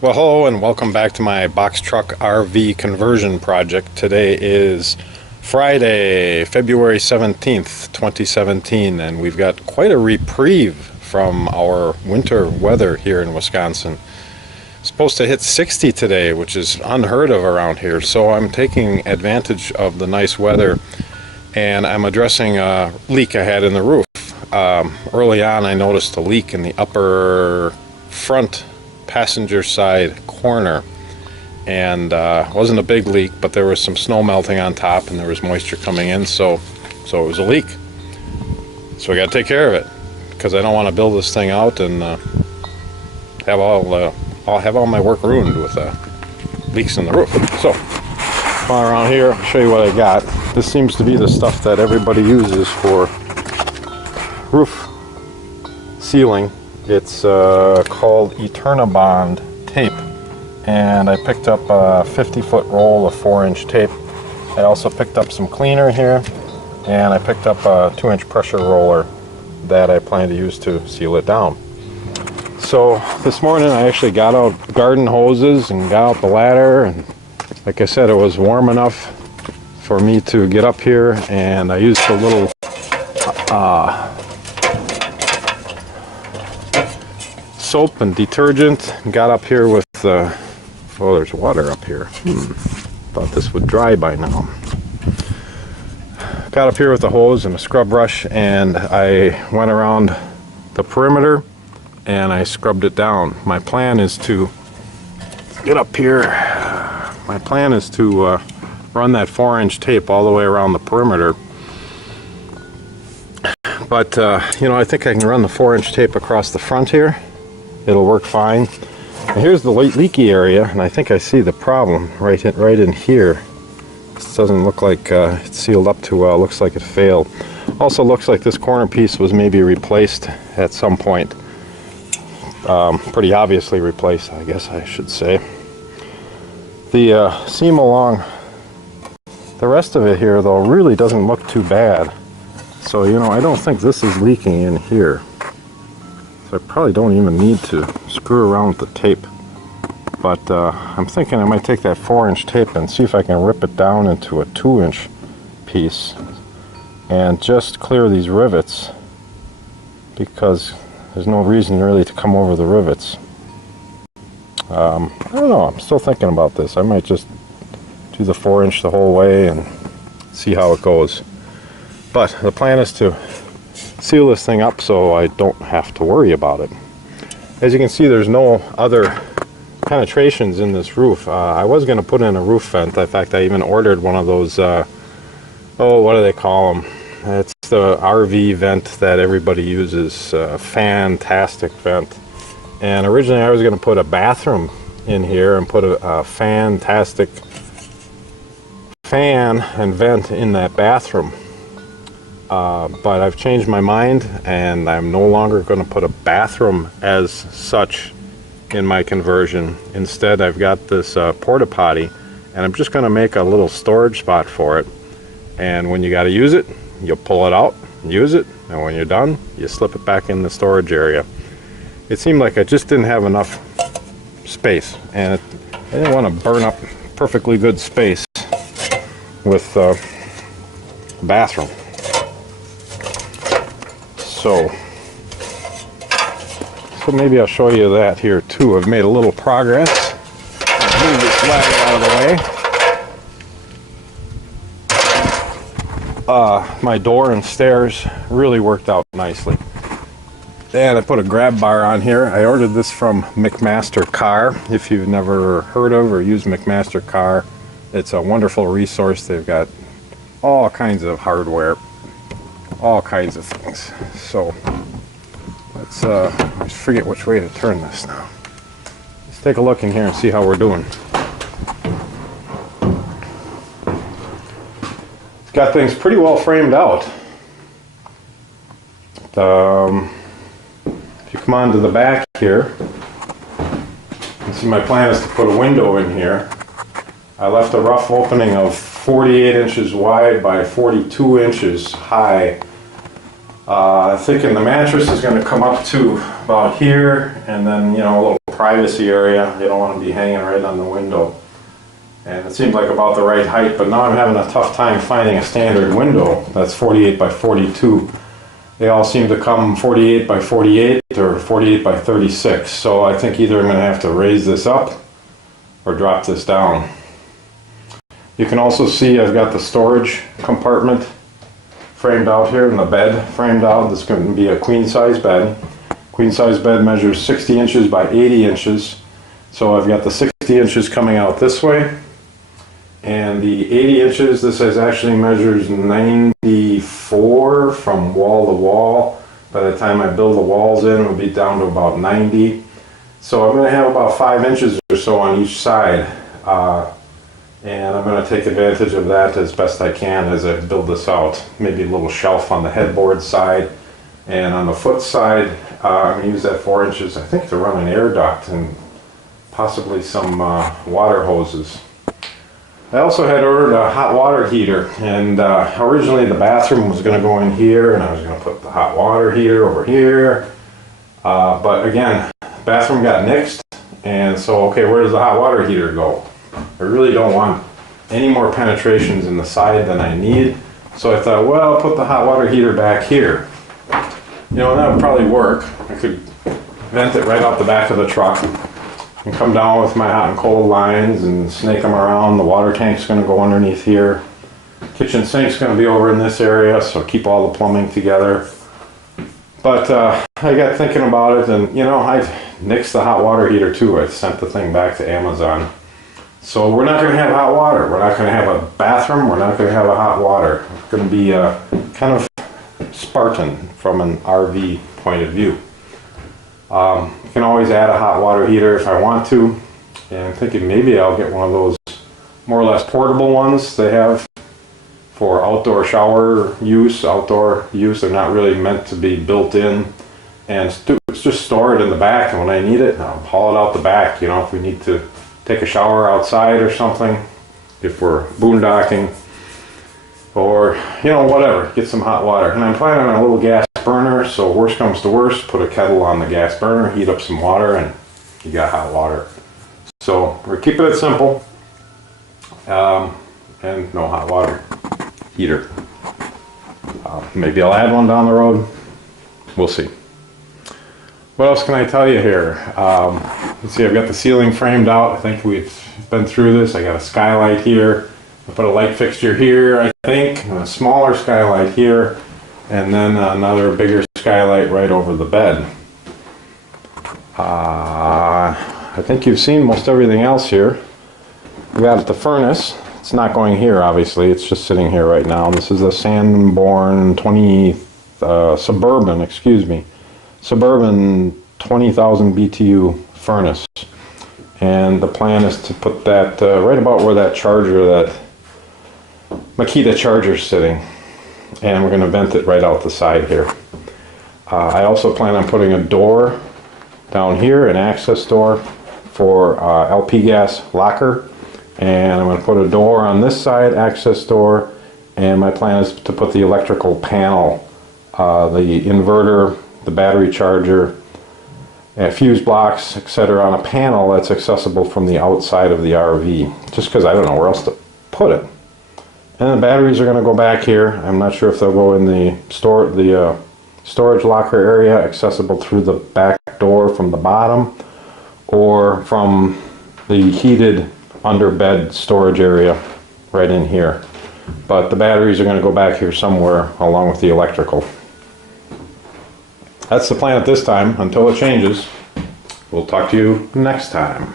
Well, hello and welcome back to my box truck RV conversion project. Today is Friday, February 17th, 2017, and we've got quite a reprieve from our winter weather here in Wisconsin. It's supposed to hit 60 today, which is unheard of around here, so I'm taking advantage of the nice weather and I'm addressing a leak I had in the roof. Early on I noticed a leak in the upper front passenger side corner, and wasn't a big leak, but there was some snow melting on top and there was moisture coming in, so it was a leak. So I got to take care of it because I don't want to build this thing out and have all my work ruined with leaks in the roof. So come on around here, I'll show you what I got. This seems to be the stuff that everybody uses for roof sealing. It's called Eternabond tape, and I picked up a 50-foot roll of 4-inch tape. I also picked up some cleaner here, and I picked up a 2-inch pressure roller that I plan to use to seal it down. So this morning I actually got out garden hoses and got out the ladder, and like I said, it was warm enough for me to get up here, and I used a little soap and detergent and got up here with oh, there's water up here. Thought this would dry by now. Got up here with a hose and a scrub brush, and I went around the perimeter and I scrubbed it down. My plan is to get up here. My plan is to run that 4-inch tape all the way around the perimeter, but you know, I think I can run the 4-inch tape across the front here. It'll work fine. And here's the leaky area, and I think I see the problem right in here. This doesn't look like it's sealed up too well. It looks like it failed. Also looks like this corner piece was maybe replaced at some point. Pretty obviously replaced, I guess I should say. The seam along the rest of it here, though, really doesn't look too bad. So, you know, I don't think this is leaking in here. So I probably don't even need to screw around with the tape. But I'm thinking I might take that 4-inch tape and see if I can rip it down into a 2-inch piece and just clear these rivets, because there's no reason really to come over the rivets. I don't know, I'm still thinking about this. I might just do the 4-inch the whole way and see how it goes. But the plan is to seal this thing up so I don't have to worry about it. As you can see, there's no other penetrations in this roof. I was going to put in a roof vent. In fact, I even ordered one of those, oh, what do they call them? It's the RV vent that everybody uses, fantastic vent. And originally I was going to put a bathroom in here and put a fantastic fan and vent in that bathroom. But I've changed my mind, and I'm no longer going to put a bathroom as such in my conversion. Instead, I've got this porta potty, and I'm just going to make a little storage spot for it. And when you got to use it, you'll pull it out, use it, and when you're done, you slip it back in the storage area. It seemed like I just didn't have enough space, and I didn't want to burn up perfectly good space with a bathroom. So maybe I'll show you that here too. I've made a little progress. I'll move this ladder out of the way. My door and stairs really worked out nicely. And I put a grab bar on here. I ordered this from McMaster Car. If you've never heard of or used McMaster Car, it's a wonderful resource. They've got all kinds of hardware, all kinds of things. So let's I forget which way to turn this now. Let's take a look in here and see how we're doing. It's got things pretty well framed out. If you come on to the back here, you see my plan is to put a window in here. I left a rough opening of 48 inches wide by 42 inches high. Thinking the mattress is going to come up to about here, and then, you know, a little privacy area. You don't want to be hanging right on the window. And it seemed like about the right height, but now I'm having a tough time finding a standard window that's 48 by 42. They all seem to come 48 by 48 or 48 by 36. So I think either I'm going to have to raise this up or drop this down. You can also see I've got the storage compartment framed out here and the bed framed out. This is going to be a queen size bed. Queen size bed measures 60 inches by 80 inches. So I've got the 60 inches coming out this way. And the 80 inches, this is actually measures 94 from wall to wall. By the time I build the walls in, it'll be down to about 90. So I'm going to have about 5 inches or so on each side. And I'm going to take advantage of that as best I can as I build this out. Maybe a little shelf on the headboard side. And on the foot side, I'm going to use that 4 inches, I think, to run an air duct and possibly some water hoses. I also had ordered a hot water heater, and originally the bathroom was going to go in here, and I was going to put the hot water heater over here. But again, the bathroom got nixed, and so, okay, where does the hot water heater go? I really don't want any more penetrations in the side than I need. So I thought, well, I'll put the hot water heater back here. You know, that would probably work. I could vent it right out the back of the truck and come down with my hot and cold lines and snake them around. The water tank's going to go underneath here. Kitchen sink's going to be over in this area, so keep all the plumbing together. But I got thinking about it, and you know, I nixed the hot water heater too. I sent the thing back to Amazon. So we're not going to have hot water. We're not going to have a bathroom. We're not going to have a hot water. It's going to be kind of Spartan from an RV point of view. You can always add a hot water heater if I want to. And I'm thinking maybe I'll get one of those more or less portable ones they have for outdoor shower use, outdoor use. They're not really meant to be built in. And just store it in the back, and when I need it, I'll haul it out the back. You know, if we need to take a shower outside or something, if we're boondocking, or, you know, whatever, get some hot water. And I'm planning on a little gas burner, so worst comes to worst, put a kettle on the gas burner, heat up some water, and you got hot water. So we're keeping it simple, and no hot water heater. Maybe I'll add one down the road. We'll see. What else can I tell you here? Let's see, I've got the ceiling framed out. I think we've been through this. I got a skylight here. I put a light fixture here, I think, and a smaller skylight here, and then another bigger skylight right over the bed. I think you've seen most everything else here. We got the furnace. It's not going here, obviously. It's just sitting here right now. This is a Sanborn Suburban 20,000 BTU furnace. And the plan is to put that right about where that charger, that Makita charger is sitting. And we're going to vent it right out the side here. I also plan on putting a door down here, an access door for LP gas locker. And I'm going to put a door on this side, access door. And my plan is to put the electrical panel, the inverter, the battery charger, fuse blocks, etc. on a panel that's accessible from the outside of the RV, just because I don't know where else to put it. And the batteries are going to go back here. I'm not sure if they'll go in the storage locker area, accessible through the back door from the bottom, or from the heated underbed storage area right in here. But the batteries are going to go back here somewhere along with the electrical. That's the plan at this time. Until it changes, we'll talk to you next time.